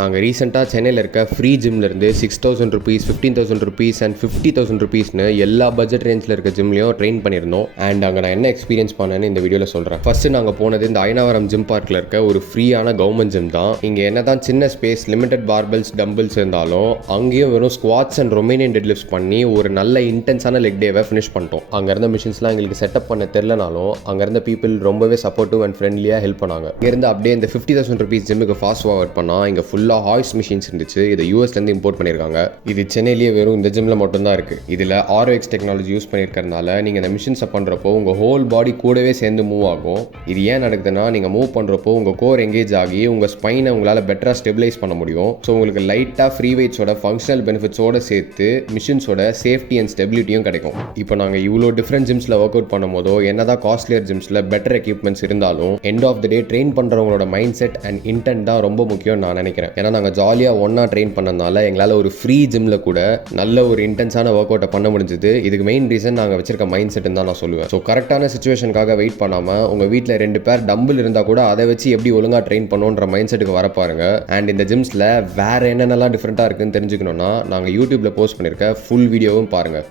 நாங்கள் ரீசெண்டாக சென்னையில் இருக்க ஃப்ரீ ஜிம்லேருந்து 6,000 rupees, 15,000 rupees அண்ட் 50,000 rupeesனு எல்லா பட்ஜெட் ரேஞ்சில் இருக்க ஜிம்லையும் ட்ரெயின் பண்ணியிருந்தோம். அண்ட் அங்கே நான் என்ன எக்ஸ்பீரியன்ஸ் பண்ணேன்னு இந்த வீடியோவில் சொல்கிறேன். ஃபஸ்ட்டு நாங்கள் போனது இந்த அயனாவரம் ஜிம் பார்க்கில் இருக்க ஒரு ஃப்ரீயான கவர்மெண்ட் ஜிம் தான். இங்கே என்ன தான் சின்ன ஸ்பேஸ், லிமிடெட் பார்பல்ஸ், டம்பிள்ஸ் இருந்தாலும் அங்கேயும் வெறும் ஸ்குவாட்ஸ் அண்ட் ரொமேனியன் டெட்லிஃப்ட்ஸ் பண்ணி ஒரு நல்ல இன்டென்ஸான லெக் டேவை ஃபினிஷ் பண்ணிட்டோம். அங்கே இருந்த மிஷின்ஸ்லாம் எங்களுக்கு செட்டப் பண்ண தெரிலனாலும் அங்கே இருந்த பீப்புள் ரொம்பவே சப்போர்ட்டிவ் அண்ட் ஃப்ரெண்ட்லியாக ஹெல்ப் பண்ணாங்க. இங்கேருந்து அப்படியே இந்த 50,000 rupees ஜிம்முக்கு ஃபாஸ்ட் ஃபார்வர்ட் பண்ணால் இங்கே ஃபுல்லாக ஹாய்ஸ் மிஷின்ஸ் இருந்துச்சு. இதை யூஎஸ்லேருந்து இம்போர்ட் பண்ணியிருக்காங்க. இது சென்னையிலேயே வெறும் இந்த ஜிம்மில் மட்டும்தான் இருக்குது. இதில் ROX டெக்னாலஜி யூஸ் பண்ணியிருக்கிறதுனால நீங்கள் இந்த மிஷின்ஸை பண்ணுறப்போ உங்கள் ஹோல் பாடி கூடவே சேர்ந்து மூவ் ஆகும். இது ஏன் நடக்குதுன்னா, நீங்கள் மூவ் பண்ணுறப்போ உங்கள் கோர் எங்கேஜ் ஆகி உங்கள் ஸ்பைனை உங்களால் பெட்டராக ஸ்டெபிலைஸ் பண்ண முடியும். ஸோ உங்களுக்கு லைட்டாக ஃப்ரீ வெயிட்ஸோட ஃபங்க்ஷனல் பெனிஃபிட்ஸோடு சேர்த்து மிஷின்ஸோட சேஃப்டி அண்ட் ஸ்டெபிலிட்டியும் கிடைக்கும். இப்போ நாங்கள் இவ்வளோ டிஃப்ரெண்ட் ஜிம்ஸில் ஒர்க் அவுட் பண்ணும் போதோ என்னதான் காஸ்ட்லியர் ஜிம்ஸில் பெட்டர் எக்யூப்மெண்ட்ஸ் இருந்தாலும் end of the day train பண்ணுறவங்களோட மைண்ட் செட் அண்ட் இன்டென்ட் தான் ரொம்ப முக்கியம் நான் நினைக்கிறேன். ஏன்னா நாங்கள் ஜாலியாக ஒன்றா ட்ரெயின் பண்ணதுனால எங்களால் ஒரு ஃப்ரீ ஜிம்மில் கூட நல்ல ஒரு இன்டென்ஸான ஒர்க் அவுட்டை பண்ண முடிஞ்சது. இதுக்கு மெயின் ரீசன் நாங்கள் வச்சிருக்க மைண்ட் செட்டுன்னு தான் நான் சொல்லுவேன். ஸோ கரெக்டான சுச்சுவேஷனுக்காக வெயிட் பண்ணாமல் உங்கள் வீட்டில் 2 பேர் டம்பிள் இருந்தால் கூட அதை வச்சு எப்படி ஒழுங்காக ட்ரெயின் பண்ணுன்ற மைண்ட் செட்டுக்கு வர பாருங்க. அண்ட் இந்த ஜிம்ஸில் வேறு என்னென்னலாம் டிஃப்ரெண்ட்டாக இருக்குன்னு தெரிஞ்சுக்கணுன்னா நாங்கள் யூடியூப்பில் போஸ்ட் பண்ணியிருக்க ஃபுல் வீடியோவும் பாருங்கள்.